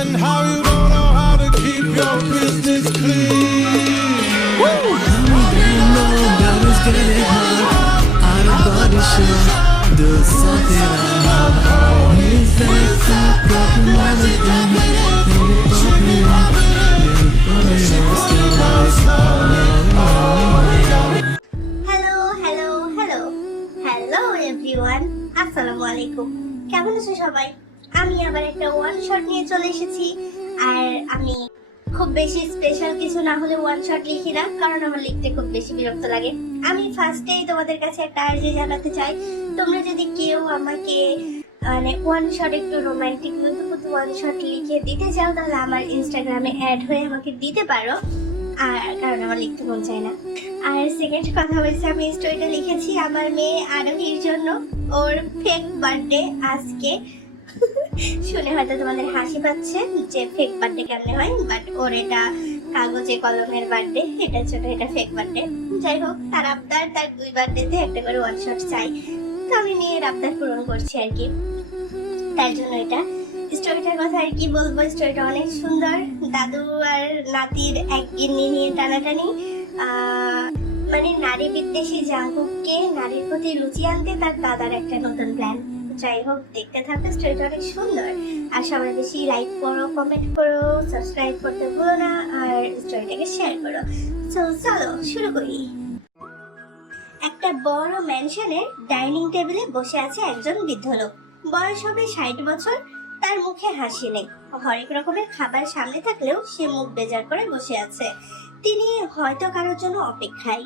and how you don't know how to keep your business clean. Hello hello hello hello everyone, আসসালামু আলাইকুম। কেমন আছো সবাই? আমি আবার একটা ওয়ান শট নিয়ে চলে এসেছি। আর আমি খুব বেশি স্পেশাল কিছু না হলে ওয়ান শট লিখি না, কারণ আমার লিখতে খুব বেশি বিরক্ত লাগে। আমি ফার্স্টেই তোমাদের কাছে একটা আর্জি জানাতে চাই, তোমরা যদি কেউ আমাকে মানে ওয়ান শট একটু রোমান্টিক ওয়ান শট লিখে দিতে চাও, তাহলে আমার ইনস্টাগ্রামে অ্যাড হয়ে আমাকে দিতে পারো। আর কারণ আমার লিখতে মন চায় না। আর সেকেন্ড কথা হচ্ছে, আমি স্টোরিটা লিখেছি আমার মেয়ে আরোহীর জন্য। ওর ফেক বার্থডে আজকে। শুনে হয়তো তোমাদের হাসি পাচ্ছে যে ফেক বার্থডে কেমনে হয়, বাট ওর এটা কাগজে কলমের বার্থডে, এটা ছোট, এটা ফেক বার্থডে। যাই হোক, তার আবদার, তার 2 বার্থডেতে একটা করে ওয়ান শট চাই, তো আমি মেয়ের আবদার পূরণ করছি আর কি। তার জন্য এটা স্টোরিটার কথা আর কি বলবো। স্টোরিটা অনেক সুন্দর। দাদু আর নাতির এক গিন্নি নিয়ে টানাটানি, মানে নারী বিদ্বেষী জাঙ্কুককে নারীর প্রতি রুচি আনতে তার দাদার একটা নতুন প্ল্যান। যাই হোক, দেখতে থাকো, স্টোরিটা অনেক সুন্দর। আর সবাই বেশি লাইক করো, কমেন্ট করো, সাবস্ক্রাইব করতে ভুলো না, আর স্টোরিটাকে শেয়ার করো। চলো শুরু করি। একটা বড় ম্যানশনের ডাইনিং টেবিলে বসে আছে একজন বৃদ্ধ লোক। বয়স হবে 60 বছর। তার মুখে হাসি নেই। হরেক রকমের খাবার সামনে থাকলেও সে মুখ বেজার করে বসে আছে। তিনি হয়তো কারোর জন্য অপেক্ষায়।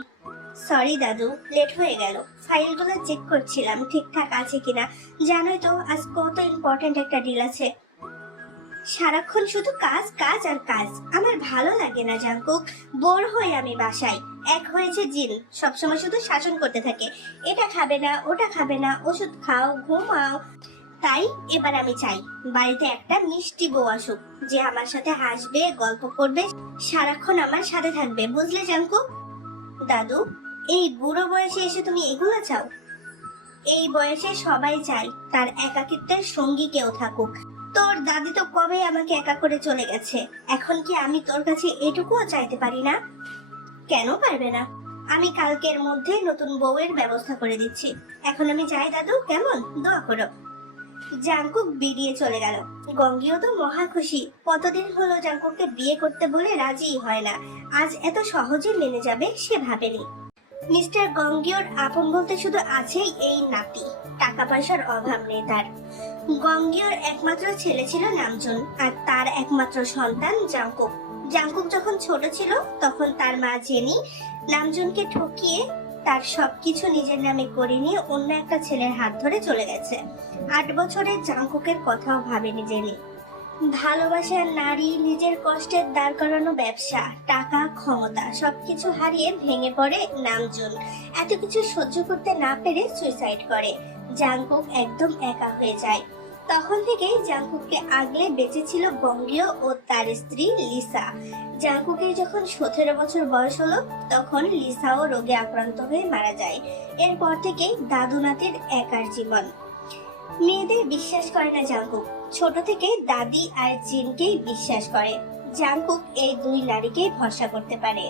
সরি দাদু, লেট হয়ে গেল। ফাইলগুলো চেক করছিলাম ঠিকঠাক আছে কিনা। জানোই তো আজ কত ইম্পর্টেন্ট একটা ডিল আছে। সারাক্ষণ শুধু কাজ কাজ আর কাজ। আমার ভালো লাগে না জাঙ্কুক, বোর হই আমি বাসায়। এক হয়েছে জিন, সবসময় শুধু শাসন করতে থাকে। এটা খাবে না, ওটা খাবে না, ওষুধ খাও, ঘুমাও। তাই এবার আমি চাই বাড়িতে একটা মিষ্টি বউ আসুক, যে আমার সাথে হাসবে, গল্প করবে, সারাক্ষণ আমার সাথে থাকবে। বুঝলে জাঙ্কুক? দাদু, এই বুড়ো বয়সে এসে তুমি এগুলো চাও? এই বয়সে সবাই চায় তার একাকিত্বের সঙ্গী কেউ থাকুক। তোর দাদি তো কবে আমাকে একা করে চলে গেছে। এখন কি আমি তোর কাছে এটুকুও চাইতে পারি না? কেন পারবে না? আমি কালকের মধ্যে নতুন বউয়ের ব্যবস্থা করে দিচ্ছি। এখন আমি যাই দাদু, কেমন? দোয়া করো। জাঙ্কুক বেরিয়ে চলে গেল। গঙ্গিও তো মহা খুশি। কতদিন হলো জাঙ্কুককে বিয়ে করতে বলে রাজিই হয় না। আজ এত সহজে মেনে যাবে সে ভাবেনি। মিস্টার গঙ্গিওর আপন বলতে শুধু আছেই এই নাতি। টাকা পয়সার অভাব নেই তার। গঙ্গিওর একমাত্র ছেলে ছিল নামজুন, আর তার একমাত্র সন্তান জাঙ্কুক। জাঙ্কুক যখন ছোট ছিল তখন তার মা জেনি নামজুনকে ঠকিয়ে তার সবকিছু নিজের নামে করে নিয়ে অন্য একটা ছেলের হাত ধরে চলে গেছে। 8 বছরের জাঙ্কুকের কথাও ভাবেনি জেনি। ভালোবাসার নারী, নিজের কষ্টের দাঁড় করানো ব্যবসা, টাকা, ক্ষমতা সবকিছু হারিয়ে ভেঙে পড়ে নামজুন। এত কিছু সহ্য করতে না পেরে সুইসাইড করে। জাঙ্কুক একদম একা হয়ে যায়। তখন থেকেই জাঙ্কুককে আগলে বেঁচে ছিল গঙ্গীয় ও তার স্ত্রী লিসা। জাঙ্কুকের যখন 17 বছর বয়স হলো, তখন লিসাও রোগে আক্রান্ত হয়ে মারা যায়। এরপর থেকেই দাদু নাতির একার জীবন। মেয়েদের বিশ্বাস করে না জাঙ্কুক। ছোট থেকে দাদি আর জিনকেই বিশ্বাস করে। জাঙ্কুক এই 2 নারীকেই ভরসা করতে পারে।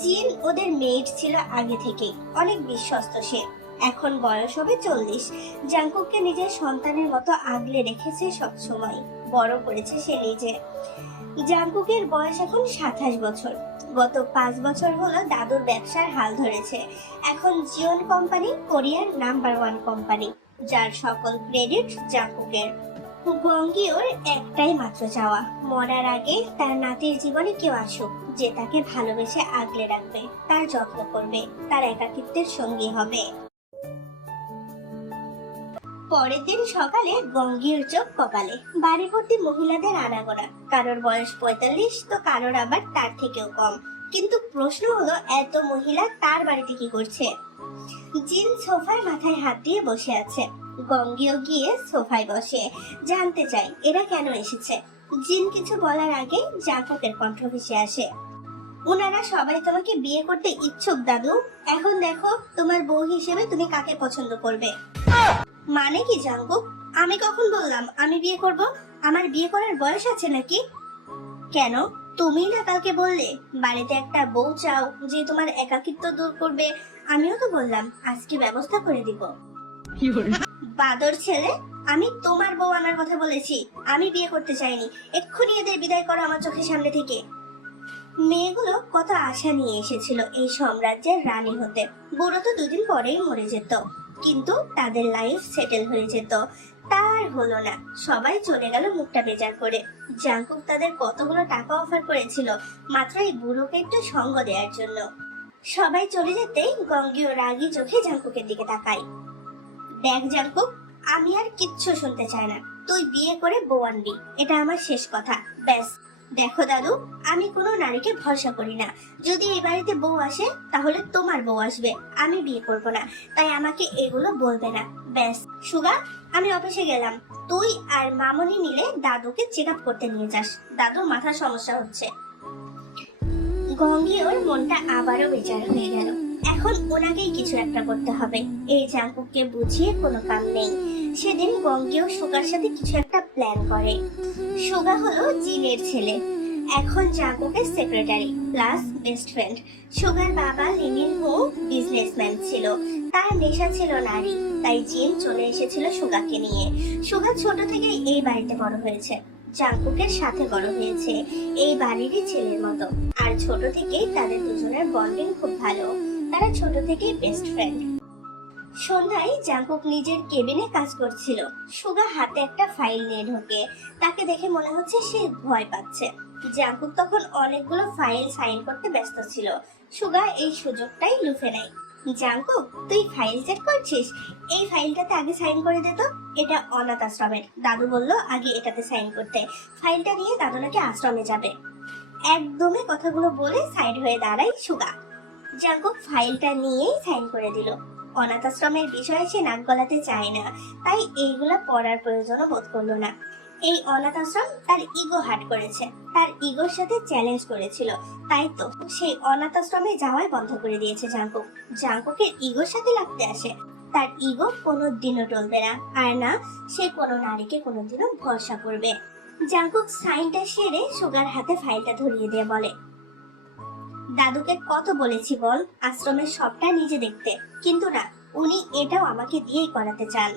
জিন ওদের মেয়েট ছিল আগে থেকেই, অনেক বিশ্বস্ত সে। এখন বয়স হবে 40। জাঙ্কুককে নিজের সন্তানের মতো আগলে রেখেছে সবসময়, বড় করেছে সে নিজে। জাঙ্কুকের বয়স এখন 27 বছর। গত 5 বছর হলো দাদুর ব্যবসার হাল ধরেছে। এখন জিওন কোম্পানি কোরিয়ার নাম্বার 1 কোম্পানি, যার সকল ক্রেডিট জাঙ্কুকের। গঙ্গিওর একটাই মাত্র চাওয়া, মরার আগে তার নাতির জীবনে কেউ আসুক, যে তাকে ভালোবেসে আগলে রাখবে, তার যত্ন করবে, তার একাকিত্বের সঙ্গী হবে। পরের দিন সকালে গঙ্গির চোখ কপালে। বাড়ি ভর্তি মহিলাদের আনাগোনা। কারোর বয়স 45 তো কারোর আবার তার থেকেও কম। কিন্তু প্রশ্ন হলো, এত মহিলা তার বাড়িতে কি করছে? জিন সোফায় মাথায় হাত দিয়ে বসে আছে। গঙ্গিও গিয়ে সোফায় বসে জানতে চাই এরা কেন এসেছে। জিন কিছু বলার আগে জাঙ্কুকের কণ্ঠ ভেসে আসে। ওনারা সবাই তোমাকে বিয়ে করতে ইচ্ছুক দাদু। এখন দেখো তোমার বউ হিসেবে তুমি কাকে পছন্দ করবে। মানে কি জাঙ্কুক? আমি কখন বললাম আমি বিয়ে করব? আমার বিয়ে করার বয়স আছে নাকি? কেন, তুমি না কালকে বললে বাড়িতে একটা বউ চাও যে তোমার একাকিত্ব দূর করবে? আমিও তো বললাম আজকে ব্যবস্থা করে দিব। বাদর ছেলে, আমি তোমার বউ আনার কথা বলেছি, আমি বিয়ে করতে চাইনি। এক্ষুনি এদের বিদায় করো আমার চোখের সামনে থেকে। মেয়েগুলো কত আশা নিয়ে এসেছিল এই সাম্রাজ্যের রানী হতে। বুড়ো তো দুদিন পরেই মরে যেত, কিন্তু তাদের লাইফ সেটেল হয়ে যেত। তার হলো না, সবাই চলে গেল মুখটা বেজার করে। জাংকুক তাদের কতগুলো টাকা অফার করেছিল মাত্র এই বুড়োকে একটু সঙ্গ দেওয়ার জন্য। সবাই চলে যেতেই গঙ্গীয় রাগী চোখে জাংকুকের দিকে তাকায়। দেখ জাংকুক, আমি আর কিচ্ছু শুনতে চাই না। তুই বিয়ে করে বউ আনবি, এটা আমার শেষ কথা, ব্যাস। দেখো দাদু, আমি কোনো নারীকে ভরসা করি না। যদি এই বাড়িতে বউ আসে তাহলে তোমার বউ আসবে, আমি বিয়ে করব না। তাই আমাকে এগুলো বলবে না, ব্যাস। সুগা, আমি অফিসে গেলাম। তুই আর মামনি মিলে দাদুকে চেক আপ করতে নিয়ে যাস, দাদুর মাথার সমস্যা হচ্ছে। গঙ্গীয়র মনটা আবারও বেজার হয়ে গেল। এখন ওনাকেই কিছু একটা করতে হবে, এই জাংকুককে বুঝিয়ে কোনো কাম নেই। সেদিন গঙ্গীয় সুগার সাথে কিছু একটা প্ল্যান করে। সুগা হলো জিনের ছেলে, এখন জাংকুকের secretary plus best friend. Sugar বাবা লিমিন হো বিজনেসম্যান ছিল, তার নেশা ছিল নারী, তাই জিন চলে এসেছিল সুগাকে নিয়ে। সুগা ছোট থেকে এই বাড়িতে বড় হয়েছে, জাংকুকের সাথে বড় হয়েছে, এই বাড়িরই ছেলের মতো। আর ছোট থেকেই তাদের দুজনের বন্ডিং খুব ভালো, তারা ছোট থেকেই বেস্ট ফ্রেন্ড। সন্ধ্যায় জাংকুক নিজের কেবিনে কাজ করছিল। সুগা হাতে একটা ফাইল নিয়ে ঢোকে, তাকে দেখে মনে হচ্ছে সে ভয় পাচ্ছে। জাংকুক তখন অনেকগুলো ফাইল সাইন করতে ব্যস্ত ছিল। সুগা এই সুযোগটাই লুফে নেয়। জাংকুক, তুই ফাইল চেক করছিস? এই ফাইলটাতে আগে সাইন করে দে তো, এটা অনাথ আশ্রমের। দাদু বলল আগে এটাতে সাইন করতে। ফাইলটা নিয়ে দাদু নাকি আশ্রমে যাবে। একদমই কথাগুলো বলে সাইড হয়ে দাঁড়ায় সুগা। জাংকুক ফাইলটা নিয়েই সাইন করে দিল। অনাথ আশ্রমের বিষয়ে সে নাক গলাতে চায় না, তাই এইগুলা পড়ার প্রয়োজনও বোধ করলো না। এই অনাথ আশ্রম তার ইগো হার্ট করেছে, তার ইগোর সাথে চ্যালেঞ্জ করেছিল, তাই তো সেই অনাথ আশ্রমে যাওয়াই বন্ধ করে দিয়েছে জাংকুক। জাংকুকের ইগোর সাথে লাগতে আসে, তার ইগো কোনোদিনও টলবে না, আর না সে কোনো নারীকে কোনোদিনও ভরসা করবে। জাংকুক সাইনটা সেরে সুগার হাতে ফাইলটা ধরিয়ে দিয়ে বলে, দাদুকে কত বলেছি বল আশ্রমের সবটা নিজে দেখতে, কিন্তু না, উনি এটাও আমাকে দিয়েই করাতে চান।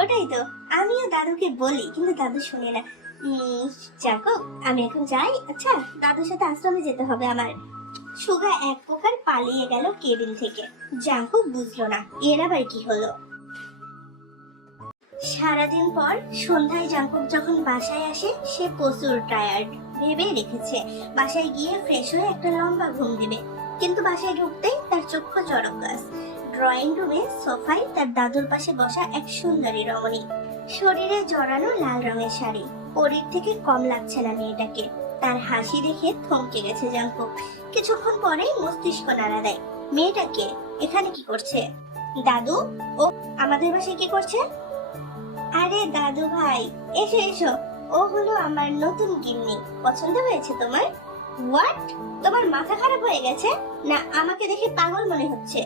ওটাই তো, আমিও দাদুকে বলি, কিন্তু দাদু শুনে না। জাংকুক, আমি এখন যাই। আচ্ছা, দাদুর সাথে আশ্রমে যেতে হবে আমার। সুগা এক প্রকার পালিয়ে গেল কেবিন থেকে। জাংকুক বুঝলো না এর আবার কি হলো। সারাদিন পর সন্ধ্যায় জাংকুক যখন বাসায় আসে, সে প্রচুর টায়ার্ড। ভেবে রেখেছে বাসায় গিয়ে ফ্রেশ হয়ে একটা লম্বা ঘুম দিবে, কিন্তু বাসায় ঢুকতেই তার চক্ষু জড়গাছ। ড্রয়িং রুমে সোফায় তার দাদুর পাশে বসা এক সুন্দরী রমণী, শরীরে জড়ানো লাল রঙের শাড়ি। পরীর থেকে কম লাগছে না মেয়েটাকে। তার হাসি দেখে থমকে গেছে জাংকুক। কিছুক্ষণ পরেই মস্তিষ্ক নাড়া দেয়, মেয়েটাকে এখানে কি করছে? দাদু, ও আমাদের বাসায় কি করছে? আরে দাদু ভাই, এসো এসো, ও হলো আমার নতুন গিন্নি। পছন্দ হয়েছে তোমার? হোয়াট, তোমার মাথা খারাপ হয়ে গেছে না? আমাকে দেখে পাগল মনে হচ্ছে।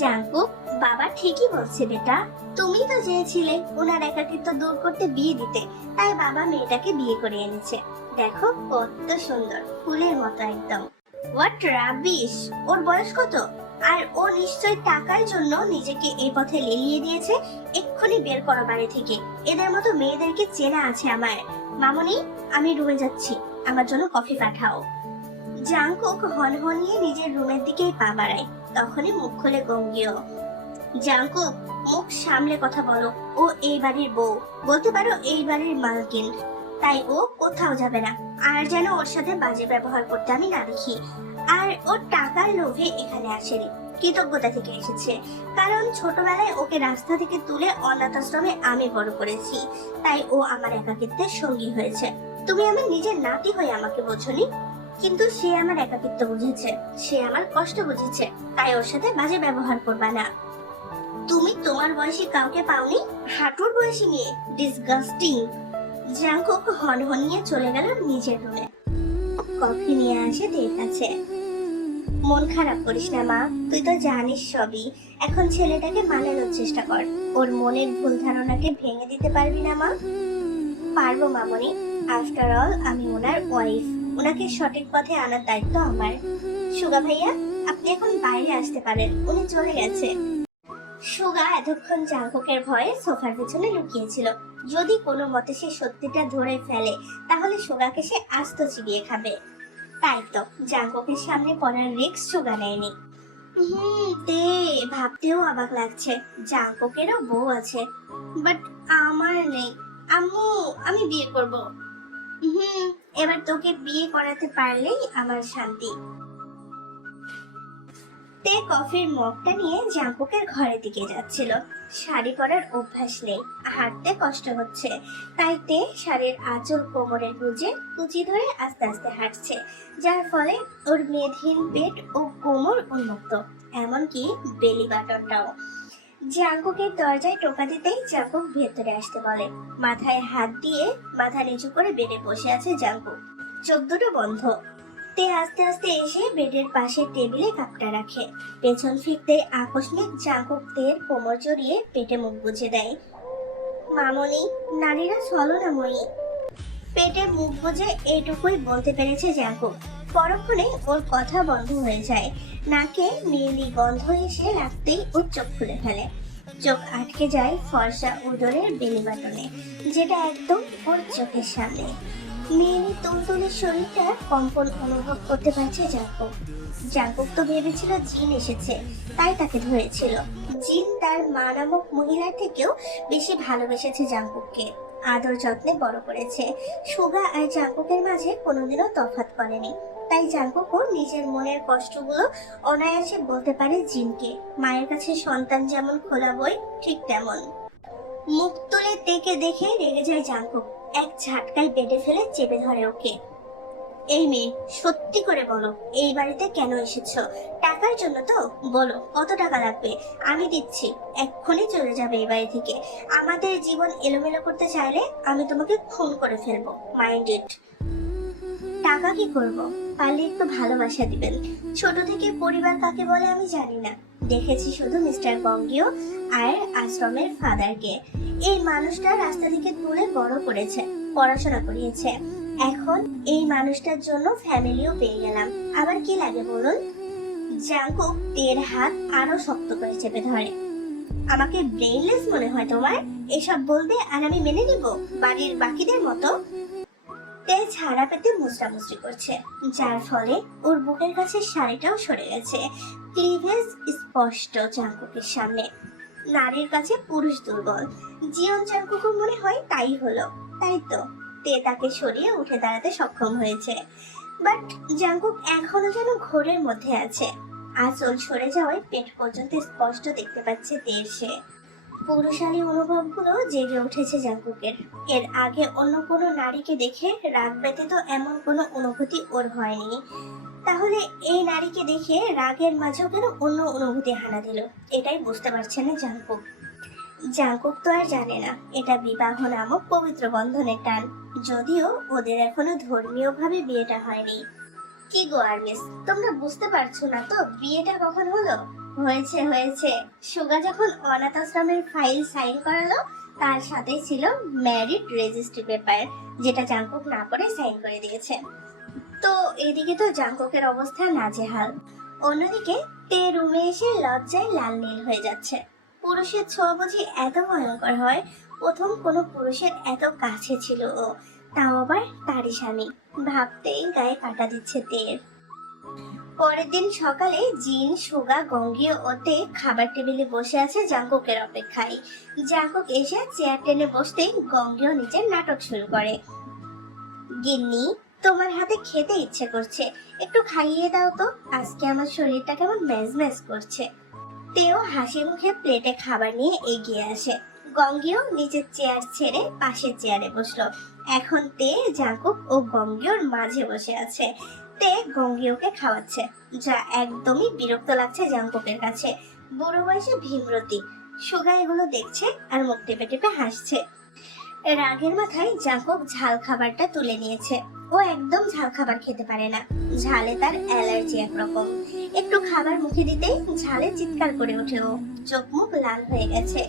জাংকুক, বাবা ঠিকই বলছে বেটা, তুমি তো চেয়েছিলে ওনার একাকিত্ব দূর করতে বিয়ে দিতে, তাই বাবা মেয়েটাকে বিয়ে করে এনেছে। দেখো কত সুন্দর, ফুলের মতো একদম। হোয়াট রাবিশ, ওর বয়স কত? আর ও নিশ্চয় টাকার জন্য নিজেকে এই পথে লেলিয়ে দিয়েছে। এক্ষুনি বের করো বাড়ি থেকে, এদের মতো মেয়েদেরকে চেনা আছে আমার। মামনি, আমি রুমে যাচ্ছি, আমার জন্য কফি পাঠাও। জাংকুক হনহনিয়ে নিজের রুমের দিকেই পা বাড়ায়। তখনই মুখ খুলে গঙ্গীয়। জাংকুক, মুখ সামলে কথা বলো, ও এই বাড়ির বউ, বলতে পারো এই বাড়ির মালকিন, তাই ও কোথাও যাবে না। আর যেন ওর সাথে বাজে ব্যবহার করতে আমি না দেখি। আর ওর টাকার লোভে এখানে আসেনি, কৃতজ্ঞতা থেকে এসেছে। কারণ ছোটবেলায় ওকে রাস্তা থেকে তুলে অনাথ আশ্রমে আমি বড় করেছি, তাই ও আমার একাকিত্বের সঙ্গী হয়েছে। তুমি আমার নিজের নাতি হয়ে আমাকে বোঝনি, কিন্তু সে আমার একাকিত্ব বুঝেছে, সে আমার কষ্ট বুঝেছে, তাই ওর সাথে বাজে ব্যবহার করবা না। তুমি তোমার বয়সী কাউকে পাওনি, হাঁটুর বয়সী মেয়ে, ডিসগাস্টিং। জাংকুক হনহনিয়ে চলে গেল নিজের রুমে। কফি নিয়ে আসে তের কাছে। মন খারাপ করিস না মা, তুই তো জানিস সবই। এখন ছেলেটাকে মানানোর চেষ্টা কর, ওর মনের ভুল ধারণাকে ভেঙে দিতে পারবি না মা? পারবো মামনি। আফটার অল আমি ওনার ওয়াইফ, ওনাকে সঠিক পথে আনার দায়িত্ব আমার। সুগা ভাইয়া, আপনি এখন বাইরে আসতে পারেন, উনি চলে গেছে। সুগা এতক্ষণ জাঙ্কুকের ভয়ে সোফার পেছনে লুকিয়েছিল। যদি কোনো মতে সে সত্যিটা ধরে ফেলে তাহলে সুগাকে সে আস্ত চিবিয়ে খাবে। তাই তো জাঙ্কুকের সামনে পড়ার রিস্ক সুগা নেয়নি। তে ভাবতেও অবাক লাগছে, জাঙ্কুকেরও বউ আছে, বাট আমার নেই। আম্মু, আমি বিয়ে করব। এবার তোকে বিয়ে করাতে পারলেই আমার শান্তি। তে কফির মগটা নিয়ে জাঙ্কুকের ঘরের দিকে যাচ্ছিল। শাড়ি পরার অভ্যাস নেই, হাঁটতে কষ্ট হচ্ছে, তাই তে শাড়ির আঁচল কোমরে গুজে কুচি ধরে আস্তে আস্তে হাঁটছে, যার ফলে ওর মেদহীন পেট ও কোমর উন্মুক্ত, এমনকি বেলি বাটনটাও। জাঙ্কুকের দরজায় টোকা দিতেই জাঙ্কুক ভেতরে আসতে বলে। মাথায় হাত দিয়ে মাথা নিচু করে বেডে বসে আছে জাঙ্কুক, চোখ দুটো বন্ধ। তে আস্তে আস্তে এসে বেডের পাশে টেবিলে কাপটা রাখে। পেছন ফিরতে আকস্মিক জাঙ্কুক তের কোমর জড়িয়ে পেটে মুখ বুজে দেয়। মামনি, নারীরা ছলনাময়ী। পেটে মুখ বুজে এইটুকুই বলতে পেরেছে জাঙ্কুক। পরক্ষণে ওর কথা বন্ধ হয়ে যায়, নাকে নীলি গন্ধ এসে লাগতেই ওর চোখ খুলে ফেলে। চোখ আটকে যায় ফর্সা উদরের বেলি বাটনে, যেটা একদম ওর চোখের সামনে। মেয়ের তুলতুলে শরীরটা কম্পন অনুভব করতে পারছে জাঙ্কুক। জাঙ্কুক তো ভেবেছিল জিন এসেছে, তাই তাকে ধরেছিল। জিন তার মা নামক মহিলার থেকেও বেশি ভালোবেসেছে জাঙ্কুককে, আদর যত্নে বড় করেছে। সুগা আর জাঙ্কুকের মাঝে কোনোদিনও তফাৎ করেনি, তাই জাঙ্কুকও নিজের মনের কষ্টগুলো অনায়াসে বলতে পারে জিনকে। মায়ের কাছে সন্তান যেমন খোলা বই, ঠিক তেমন। মুখ তুলে তেকে দেখে রেগে যায় জাঙ্কুক, এক ঝাটকায় বেডে ফেলে চেপে ধরে ওকে। এই মেয়ে, সত্যি করে বলো, এই বাড়িতে কেন এসেছো? টাকার জন্য তো? বলো কত টাকা লাগবে, আমি দিচ্ছি। এক্ষুনি চলে যাবে এই বাড়ি থেকে। আমাদের জীবন এলোমেলো করতে চাইলে আমি তোমাকে খুন করে ফেলবো, মাইন্ড ইট। টাকা কি করব? পারলে একটু ভালোবাসা দিবেন। ছোট থেকে পরিবার কাকে বলে আমি জানি না, দেখেছি শুধু মিস্টার গঙ্গীয় আর আশ্রমের ফাদারকে। এই মানুষটা রাস্তা থেকে তুলে বড় করেছে, পড়াশোনা করিয়েছে। এখন এই মানুষটার জন্য ফ্যামিলিও পেয়ে গেলাম, আবার কি লাগে বলুন? জাঙ্কুক তের হাত আরো শক্ত করে চেপে ধরে। আমাকে ব্রেইনলেস মনে হয় তোমার? এসব বলবে আর আমি মেনে নিব বাড়ির বাকিদের মতো? তে ছাড়া পেতে মুচড়ামুচড়ি করছে, যার ফলে ওর বুকের কাছে শাড়িটাও সরে গেছে। ক্লিভেজ স্পষ্ট জাঙ্কুকের সামনে। নারীর কাছে পুরুষ দুর্বল, জীবন জাঙ্কুকও মনে হয় তাই হলো। তাই তো তে তাকে সরিয়ে উঠে দাঁড়াতে সক্ষম হয়েছে, বাট জাঙ্কুক এখনো যেন ঘোরের মধ্যে আছে। আঁচল সরে যাওয়ায় পেট পর্যন্ত স্পষ্ট দেখতে পাচ্ছে তের সে। পুরুষালী অনুভবগুলো জেগে উঠেছে জাঙ্কুকের। এর আগে অন্য কোনো নারীকে দেখে রাগ ব্যতীত এমন কোনো অনুভূতি ওর হয়নি। তাহলে এই নারীকে দেখে রাগের মাঝেও কেন অন্য অনুভূতি হানা দিল, এটাই বুঝতে পারছে না জাঙ্কুক। জাঙ্কুক তো আর জানে না এটা বিবাহ নামক পবিত্র বন্ধনের টান, যদিও ওদের এখনো ধর্মীয় ভাবে বিয়েটা হয়নি। কি গো আরমিস, তোমরা বুঝতে পারছো না তো বিয়েটা কখন হলো? হয়েছে হয়েছে, সুগা যখন অনাথ আশ্রমের ফাইল সাইন করালো তার সাথে ছিল ম্যারিড রেজিস্ট্রি পেপার, যেটা জাঙ্কুক না করে সাইন করে দিয়েছে। তো এদিকে তো জাঙ্কুকের অবস্থা নাজেহাল, অন্যদিকে তে রুমে এসে লজ্জায় লাল নীল হয়ে যাচ্ছে। পুরুষের ছোঁয়া বুঝি এত ভয়ঙ্কর হয়? প্রথম কোনো পুরুষের এত কাছে ছিল ও, তাও আবার তারই স্বামী। ভাবতেই গায়ে কাটা দিচ্ছে তের। পরের দিন সকালে জিন, সুগা, গঙ্গীয় ও তে খাবার টেবিলে বসে আছে জাঙ্কুকের অপেক্ষায়। জাঙ্কুক এসে চেয়ার টেনে বসতেই গঙ্গীয় নিজের নাটক শুরু করে। গিন্নি, তোমার হাতে খেতে ইচ্ছে করছে, একটু খাইয়ে দাও তো, আজকে আমার শরীরটা কেমন ম্যাজ করছে। তেও হাসি মুখে প্লেটে খাবার নিয়ে এগিয়ে আসে। গঙ্গীয় নিজের চেয়ার ছেড়ে পাশের চেয়ারে বসলো। এখন তে জাঙ্কুক ও গঙ্গীয়র মাঝে বসে আছে। তে গঙ্গীয়কে খাওয়াচ্ছে, যা একদমই বিরক্ত লাগছে জাঙ্কুকের কাছে। বুড়ো বয়সে ভীমরতি। সুগা এগুলো দেখছে আর মুখ টেপে টেপে হাসছে। রাগের মাথায় জাঙ্কুক ঝাল খাবারটা তুলে নিয়েছে। ও একদম ঝাল খাবার খেতে পারে না, ঝালে তার অ্যালার্জি একরকম। একটু খাবার মুখে দিতেই ঝালে চিৎকার করে ওঠে ও। চোখ মুখ লাল হয়ে গেছে,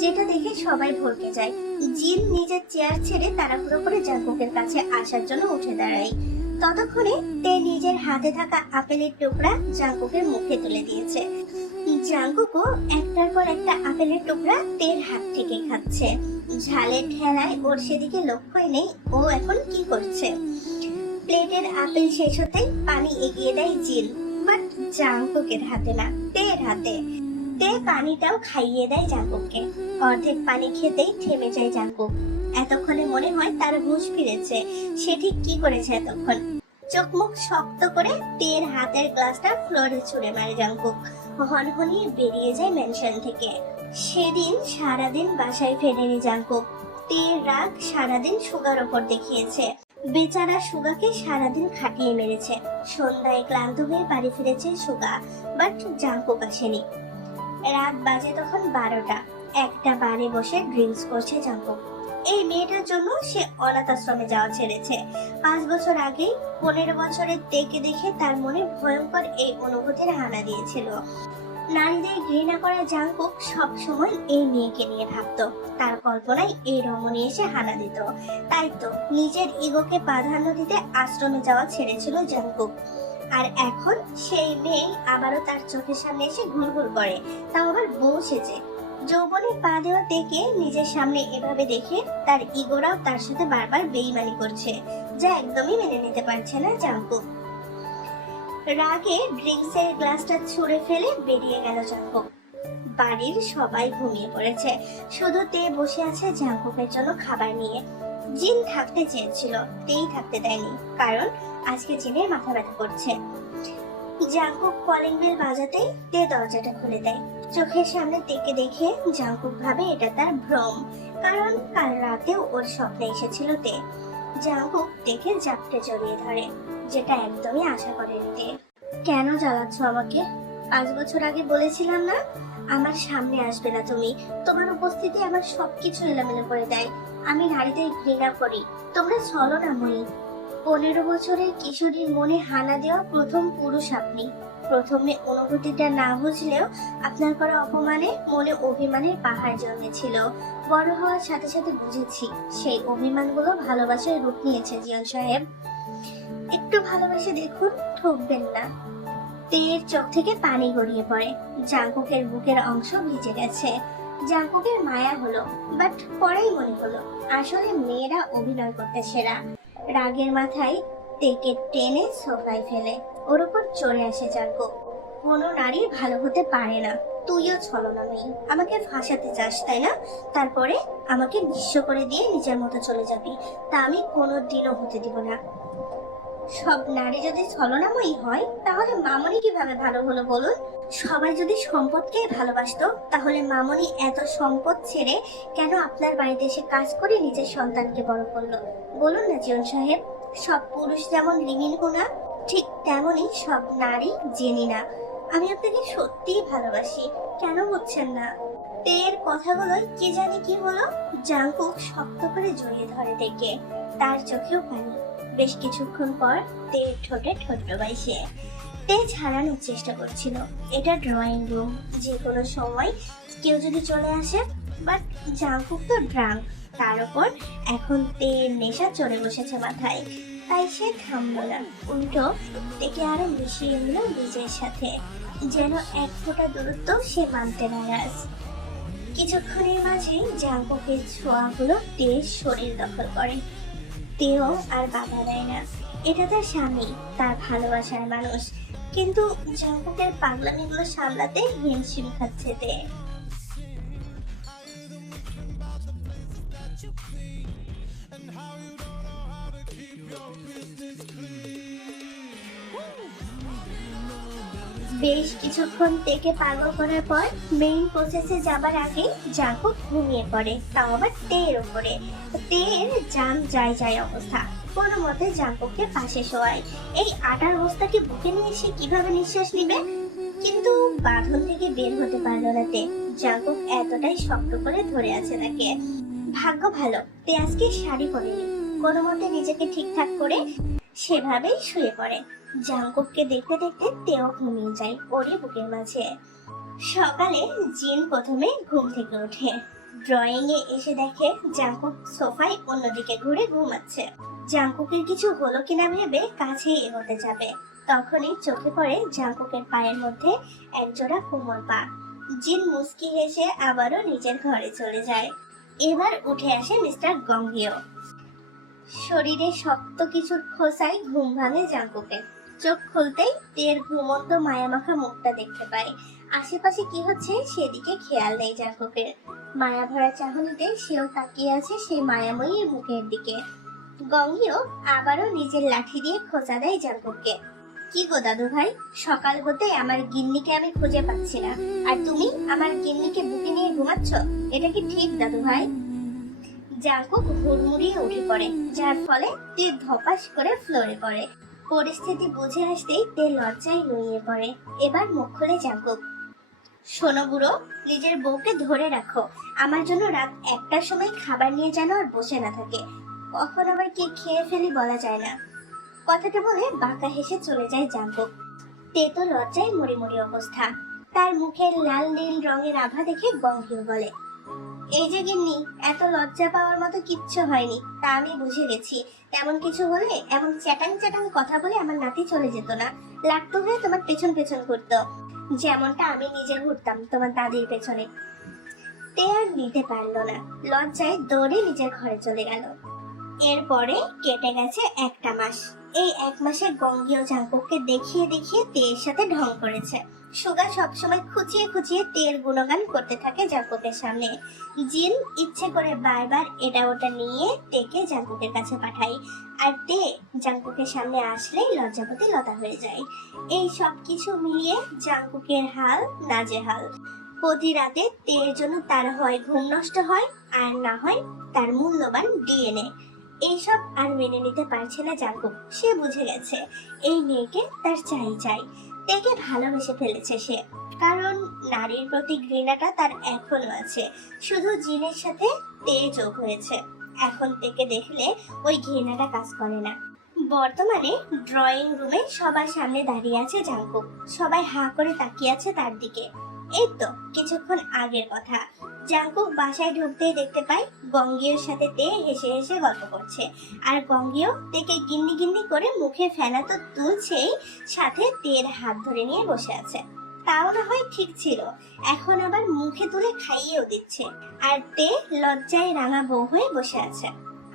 যেটা দেখে সবাই ভরকে যায়। জিন নিজের চেয়ার ছেড়ে তাড়াহুড়ো করে জাঙ্কুকের কাছে আসার জন্য উঠে দাঁড়ায়। ততক্ষণে তে নিজের হাতে থাকা আপেলের টুকরা জাঙ্কুকের মুখে তুলে দিয়েছে। জাঙ্কুকও একটার পর একটা আপেলের টুকরা তের হাত থেকে খাচ্ছে। ঝালের ঠেলায় ওর সেদিকে লক্ষ্যই নেই ও এখন কি করছে। প্লেটের আপেল শেষ হতেই পানি এগিয়ে দেয় জিন, বাট জাঙ্কুকের হাতে না, তের হাতে। তে পানিটাও খাইয়ে দেয় জাঙ্কুককে। অর্ধেক পানি খেতেই থেমে যায় জাঙ্কুক। এতক্ষণে মনে হয় তার হুঁশ ফিরেছে। সে ঠিক কি করেছে এতক্ষণ। চোখ মুখ শক্ত করে তের হাতের গ্লাসটা ফ্লোরে ছুঁড়ে মারে জাঙ্কুক। হনহনিয়ে বেরিয়ে যায় মেনশন থেকে। সেদিন সারাদিন বাসায় ফেরেনি জাঙ্কুক। তের রাগ সারাদিন সুগার ওপর দেখিয়েছে। বেচারা সুগাকে সারাদিন খাটিয়ে মেরেছে। সন্ধ্যায় ক্লান্ত হয়ে বাড়ি ফিরেছে সুগা, বাট জাঙ্কুক আসেনি। রাত বাজে তখন 12টা। একটা বারে বসে ড্রিঙ্কস করছে জাঙ্কুক। এই মেয়েটার জন্য সে অনাথ আশ্রমে যাওয়া ছেড়েছে। 5 বছর আগে 15 বছরের তেকে দেখে তার মনে ভয়ঙ্কর এই অনুভূতির হানা দিয়েছিল। নারীদের ঘৃণা করা জাঙ্কুক সব সময় এই মেয়েকে নিয়ে ভাবতো। তার কল্পনায় এই রমণী এসে হানা দিত। তাই তো নিজের ইগোকে প্রাধান্য দিতে আশ্রমে যাওয়া ছেড়েছিল জাঙ্কুক। আর এখন সেই মেয়ে আবারও তার চোখের সামনে এসে ঘুরঘুর করে, তাও আবার বউ সেজে। যৌবনে পা দেওয়া থেকে নিজের সামনে এভাবে দেখে তার ইগোরাও তার সাথে বারবার বেইমানি করছে, যা একদমই মেনে নিতে পারছে না জাঙ্কুক। রাগে ড্রিঙ্কসের গ্লাসটা ছুঁড়ে ফেলে বেরিয়ে গেল জাঙ্কুক। বাড়ির সবাই ঘুমিয়ে পড়েছে, শুধু তে বসে আছে জাঙ্কুকের জন্য খাবার নিয়ে। জিন থাকতে চেয়েছিল, তেই থাকতে দেয়নি, কারণ আজকে জিনের মাথা ব্যথা করছে। জাঙ্কুক কলিং বেল বাজাতেই তে দরজাটা খুলে দেয়। চোখের সামনে তেকে দেখে জাঙ্কুক ভাবে এটা তার ভ্রম, কারণ কাল রাতেও ওর স্বপ্নে এসেছিল তে। জাঙ্কুক দেখে জাপটে জড়িয়ে ধরে, যেটা একদমই আশা করেনি তে। কেন জ্বালাচ্ছ আমাকে? 5 বছর আগে বলেছিলাম না আমার সামনে আসবে না তুমি। তোমার উপস্থিতি আমার সবকিছু এলোমেলো করে দেয়। আমি নারীদের ঘৃণা করি। তোমরা চলো না মই। 15 বছরের কিশোরীর মনে হানা দেওয়া প্রথম পুরুষ আপনি। প্রথমে অনুভূতিটা না বুঝলেও আপনার করা অপমানে মনে অভিমানের পাহাড় জন্মেছিল। বড় হওয়ার সাথে সাথে বুঝেছি সেই অভিমানগুলো ভালোবাসায় রূপ নিয়েছে জিয়ান সাহেব। একটু ভালোবেসে দেখুন, ঠকবেন না। তের চোখ থেকে পানি গড়িয়ে পড়ে। জাঙ্কুকের বুকের অংশ ভিজে গেছে। জাঙ্কুকের মায়া হলো, বাট পরেই মনে হলো আসলে মেয়েরা অভিনয় করতে সেরা। রাগের মাথায় তেকে টেনে সোফায় ফেলে ওর উপর চড়ে আসে জাঙ্কুক। কোনো নারী ভালো হতে পারে না। তুইও ছলনাময়ী, আমাকে ফাঁসাতে চাস তাই না? তারপরে আমাকে নিঃস্ব করে দিয়ে নিজের মতো চলে যাবি, তা আমি কোনোদিনও হতে দিব না। সব নারী যদি ছলনাময়ী হয় তাহলে মামনি কিভাবে ভালো হলো বলুন? সবাই যদি সম্পদকে ভালোবাসতো তাহলে মামনি এত সম্পদ ছেড়ে কেন আপনার বাড়িতে এসে কাজ করে নিজের সন্তানকে বড় করলো বলুন না জিয়ন সাহেব? সব পুরুষ যেমন লিঙ্গিন গুণা, ঠিক তেমনই সব নারী জেনি না। আমি আপনাকে সত্যিই ভালোবাসি, কেন বুঝছেন না? তের কথাগুলোয় কি জানি কি হলো, জাঙ্কুক শক্ত করে জড়িয়ে ধরে দেখে তার চোখেও পানি। বেশ কিছুক্ষণ পর তের ঠোঁটে ঠোঁট ডোবায় সে। তে ছাড়ানোর চেষ্টা করছিল, এটা ড্রয়িং রুম, যে কোনো সময় কেউ যদি চলে আসে। বাট জাঙ্কুক তো ড্রাঙ্ক, তার উপর এখন তের নেশা চড়ে বসেছে মাথায়, তাই সে থামলো না, উল্টো তেকে আরো মিশিয়ে নিল নিজের সাথে, যেন এক ফোঁটা দূরত্ব সে মানতে নারাজ। কিছুক্ষণের মাঝেই জাঙ্কুকের ছোঁয়াগুলো তের শরীর দখল করে। তেও আর বাধা দেয় না, এটা তার স্বামী, তার ভালোবাসার মানুষ। কিন্তু জাঙ্কুকের পাগলামিগুলো সামলাতে হিমশিম খাচ্ছে তে। বেশ কিছুক্ষণ থেকে পাগল করার পর মেইন প্রসেসে যাবার আগে জাঙ্কুক ঘুমিয়ে পড়ে, তাও আবার তের উপরে। তের জান যায় অবস্থা, কোনো মতে জাঙ্কুককে পাশে শোয়ায়। এই আটার অবস্থাকে বুকে নিয়ে সে কিভাবে নিঃশ্বাস নিবে? কিন্তু বাঁধন থেকে বের হতে পারলো না তে। জাঙ্কুক এতটাই শক্ত করে ধরে আছে তাকে। ভাগ্য ভালো তে আজকে শাড়ি পরেনি, কোনো মতে নিজেকে ঠিকঠাক করে সেভাবেই শুয়ে পড়ে। জাঙ্কুককে দেখতে দেখতে তেও ঘুমিয়ে যায় ওরই বুকের মাঝে। সকালে জিন প্রথমে ঘুম থেকে ওঠে। ড্রয়িং এ এসে দেখে জাংকুক সোফায় অন্যদিকে ঘুরে ঘুমাচ্ছে। জাংকুকের কিছু হলো কিনা ভেবে কাছেই এগোতে যাবে, তখনই চোখে পড়ে জাংকুকের পায়ের মধ্যে একজোড়া কোমল পা। জিন মুস্কি হেসে আবারও নিজের ঘরে চলে যায়। এবার উঠে আসে মিস্টার গঙ্গিও। শরীরে শক্ত কিছুর খোসায় ঘুম ভাঙে জাংকুকের। চোখ খুলতেই তের ঘুমন্ত মায়ামাখা মুখটা দেখতে পায়। আশেপাশে কি হচ্ছে সেদিকে খেয়াল নেই জাংকুকের। মায়া ভরা চাহনিতে সেও তাকিয়ে আছে সেই মায়াময়ীর মুখের দিকে। গঙ্গিও আবারও নিজের লাঠি দিয়ে খোঁচা দেয় জাংকুককে। কি গো দাদু ভাই, সকাল হতে আমার গিন্নিকে আমি খুঁজে পাচ্ছি না, আর তুমি আমার গিন্নিকে বুকে নিয়ে ঘুমাচ্ছ, এটা কি ঠিক দাদু ভাই? জাংকুক হুড়মুড়িয়ে উঠে পড়ে, যার ফলে তে ধপাস করে ফ্লোরে পড়ে। পরিস্থিতি বুঝে আসতেই তে লজ্জায় নুয়ে পড়ে। এবার মুখ খুলে জাংকুক। শোনো বুড়ো, নিজের বউকে ধরে রাখো। আমার জন্য রাত 1টার সময় খাবার নিয়ে যেন আর বসে না থাকে। কখন আবার কি খেয়ে ফেলি বলা যায় না। কথাটা বলে বাঁকা হেসে চলে যায় জাংকুক। তে তো লজ্জায় মরি মরি অবস্থা। তার মুখের লাল নীল রঙের আভা দেখে গম্ভীর বলে, এই যে গিন্নি, এত লজ্জা পাওয়ার মতো কিচ্ছু হয়নি, তা আমি বুঝে গেছি। এমন কিছু হলে এমন চ্যাটাং চ্যাটাং কথা বলে আমার নাতি চলে যেত না, লাগতো হয়ে তোমার পেছন পেছন ঘুরতো, যেমনটা আমি নিজে ঘুরতাম তোমার দাদির পেছনে। তে আর নিতে পারলো না, লজ্জায় দৌড়ে নিজের ঘরে চলে গেল। এরপরে কেটে গেছে 1টা মাস। এই 1 মাসে গঙ্গীয় জাংকুককে দেখিয়ে দেখিয়ে তের সাথে ঢং করেছে। সুগা সবসময় খুঁচিয়ে খুঁচিয়ে তের গুণগান করতে থাকে জাংকুকের সামনে। জিন ইচ্ছে করে বারবার এটা ওটা নিয়ে তেকে জাংকুকের কাছে পাঠায়, আর তে জাংকুকের সামনে আসলেই লজ্জাপতি লতা হয়ে যায়। এই সব কিছু মিলিয়ে জাংকুকের হাল নাজেহাল। প্রতি রাতে তের জন্য তার হয় ঘুম নষ্ট হয়, আর না হয় তার মূল্যবান ডিএনএ। এইসব আর মেনে নিতে পারছে না জাংকুক। সে বুঝে গেছে এই মেয়েকে তার চাই চাই। তেকে ভালোবেসে ফেলেছে সে, কারণ নারীর প্রতি ঘৃণাটা তার এখনো আছে। শুধু জিনের সাথে তে যোগ হয়েছে। এখন তেকে দেখলে ওই ঘৃণাটা কাজ করে না। বর্তমানে ড্রয়িং রুমে সবার সামনে দাঁড়িয়ে আছে জাংকুক। সবাই হাঁ করে তাকিয়ে আছে তার দিকে। এই তো কিছুক্ষণ আগের কথা। জাংকুক বাসায় ঢুকতেই দেখতে পাই গঙ্গীয়র সাথে তে হেসে হেসে গল্প করছে, আর গঙ্গীয় তেকে গিন্নি গিন্নি করে মুখে ফেনা তো তুলছেই, সাথে তের হাত ধরে নিয়ে বসে আছে। তাও না হয় ঠিক ছিল, এখন আবার মুখে তুলে খাইয়েও দিচ্ছে, আর তে লজ্জায় রাঙা বউ হয়ে বসে আছে।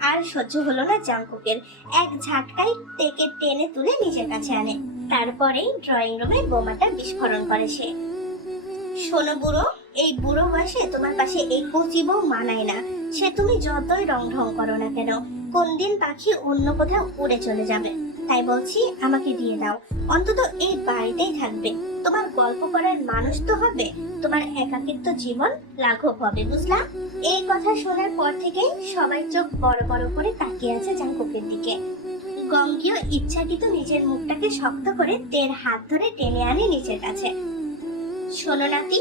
আর সহ্য হলো না জাংকুকের, এক ঝাটকায় তেকে টেনে তুলে নিজের কাছে আনে। তারপরেই ড্রয়িং রুমে বোমাটা বিস্ফোরণ করে সে। শোনো বুড়ো, এই বুড়ো বয়সে তোমার পাশে এই কচি বউ মানায় না। সে তুমি যতই রং ঢং করো না কেন, কোন দিন পাখি অন্য কোথাও উড়ে চলে যাবে। তাই বলছি আমাকে দিয়ে দাও, অন্তত এই বাড়িতেই থাকবে। তোমার গল্প করার মানুষ তো হবে, তোমার একাকিত্ব জীবন লাঘব হবে, বুঝলা? এই কথা শোনার পর থেকে সবাই চোখ বড় বড় করে তাকিয়ে আছে জাংকুকের দিকে। গঙ্গীয় ইচ্ছাকৃত নিজের মুখটাকে শক্ত করে তের হাত ধরে টেনে আনে নিজের কাছে। শোনো নাতি,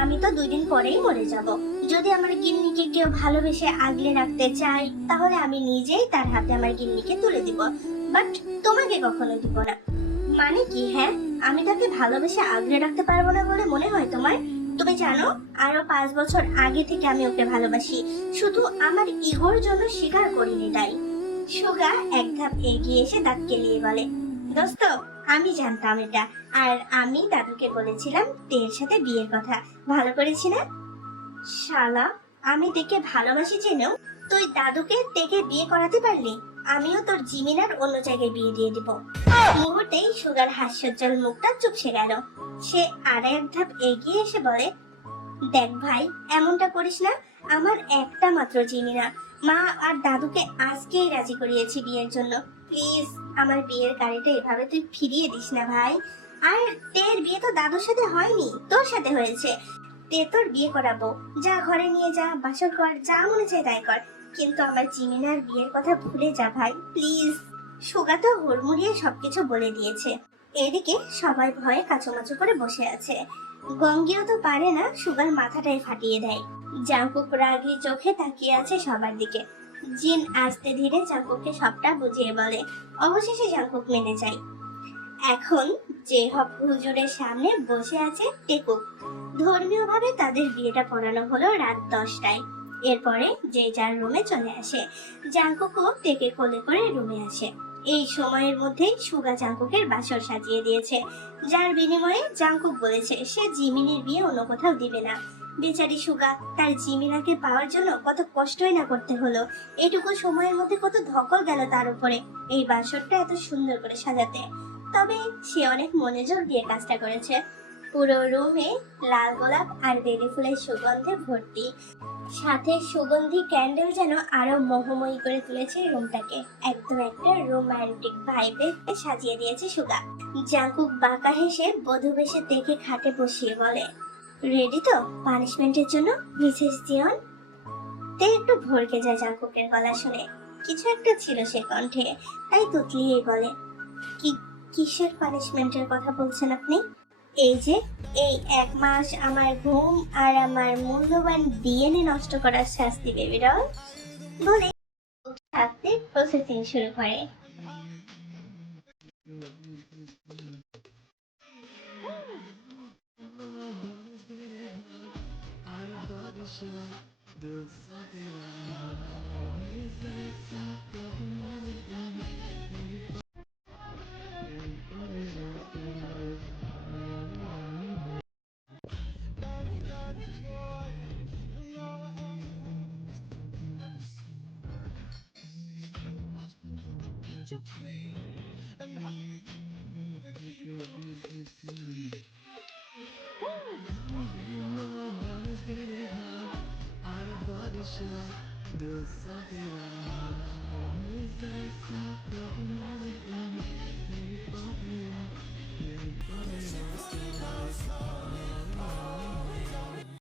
আমি তো 2 দিন পরেই মরে যাব। যদি আমার গিন্নিকে কেউ ভালোবেসে আগলে রাখতে চায়, তাহলে আমি নিজেই তার হাতে আমার গিন্নিকে তুলে দিব, বাট তোমাকে কখনো দিব না। মানে কি? হ্যাঁ, আমি তাকে ভালোবেসে আগলে রাখতে পারবো না বলে মনে হয় তোমার? তুমি জানো আরো 5 বছর আগে থেকে আমি ওকে ভালোবাসি, শুধু আমার ইগোর জন্য স্বীকার করিনি তাই। সুগা এক ধাপ এগিয়ে এসে দাঁত কেলিয়ে বলে, দোস্ত আমি জানতাম এটা, আর আমি দাদুকে বলেছিলাম তের সাথে বিয়ের কথা। ভালো করেছি না? শালা, আমি তেকে ভালোবাসি জেনেও তুই দাদুকে তেকে বিয়ে করাতে পারলি? আমিও তোর জিমিনার অন্য জায়গায় বিয়ে দিয়ে দিব। মুহূর্তেই সুগার হাস্যোজ্জ্বল মুখটা চুপসে গেল। সে আর এক ধাপ এগিয়ে এসে বলে, দেখ ভাই, এমনটা করিস না। আমার একটা মাত্র জিমিনা, মা আর দাদুকে আজকেই রাজি করিয়েছি বিয়ের জন্য। প্লিজ আমার বিয়ের গাড়িটা এভাবে তুই ফিরিয়ে দিস না ভাই। আর তের বিয়ে তো দাদুর সাথে হয়নি, তোর সাথে হয়েছে। তে তোর বিয়ে করাবো, যা ঘরে নিয়ে যা, বাসর কর, যা মনে চায় তাই কর, কিন্তু আমার জিমিনার বিয়ের কথা ভুলে যা ভাই, প্লিজ। সুগা তো হুড়মুড়িয়ে সবকিছু বলে দিয়েছে। এদিকে সবাই ভয়ে কাচুমাচু করে বসে আছে। গঙ্গীও তো পারে না সুগার মাথাটাই ফাটিয়ে দেয়। জাংকুক রাগী চোখে তাকিয়ে আছে সবার দিকে। জিন আস্তে ধীরে জাংকুককে সবটা বুঝিয়ে বলে। অবশেষে জাংকুক মেনে যায়। এখন যে হক হুজুরের সামনে বসে আছে টেকুক। ধর্মীয়ভাবে তাদের বিয়েটা পড়ানো হলো রাত 10টায়। এরপরে যে যার রুমে চলে আসে। জাঙ্কুকও টেকে কোলে করে রুমে আসে। এই সময়ের মধ্যেই সুগা জাঙ্কুকের বাসর সাজিয়ে দিয়েছে, যার বিনিময়ে জাঙ্কুক বলেছে সে জিমিনের বিয়ে অন্য কোথাও দিবে না। বেচারি সুগা, তার জিমিনাকে পাওয়ার জন্য কত কষ্টই না করতে হলো। এটুকু সময়ের মধ্যে কত ধকল গেল তার উপরে এই বাসরটা এত সুন্দর করে সাজাতে। তবে সে অনেক মনোযোগ দিয়ে কাজটা করেছে। পুরো রুমে লাল গোলাপ আর বেলি ফুলের সুগন্ধে ভর্তি, সাথে সুগন্ধি ক্যান্ডেল যেন আরো মোহময়ী করে তুলেছে রুমটাকে। একদম একটা রোমান্টিক ভাইবে সাজিয়ে দিয়েছে সুগা। জাঙ্কুক বাঁকা হেসে বধূ বেশে দেখে খাটে বসিয়ে বলে, রেডি তো পানিশমেন্টের জন্য মিসেস জিয়ন? তে একটু ভরকে যায় জাঙ্কুকের গলা শুনে। কিছু একটা ছিল সে কণ্ঠে, তাই তুতলিয়েই বলে, কি কিসের পানিশমেন্টের কথা বলছেন আপনি? এই যে এই 1 মাস আমার ঘুম আর আমার মূল্যবান ডিএনএ নষ্ট করার শাস্তি, বেবি ডল। বলে শাস্তি প্রসেসিং শুরু করে।